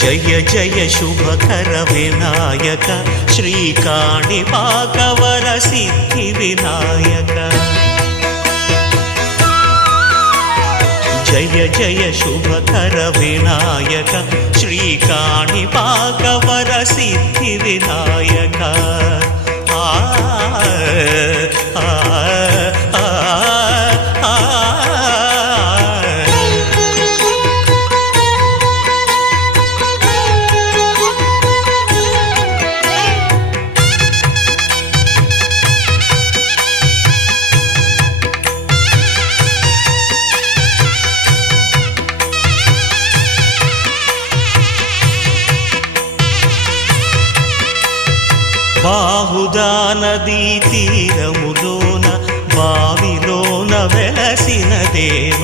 జయ జయ శుభకర వినాయక శ్రీకాణిపాకవర సిద్ధి వినాయక జయ జయ శుభకర వినాయక శ్రీకాణిపాకవర సిద్ధి వినాయక బాహుదా నదీ తీరములోన బావిలోన వెలసిన దేవ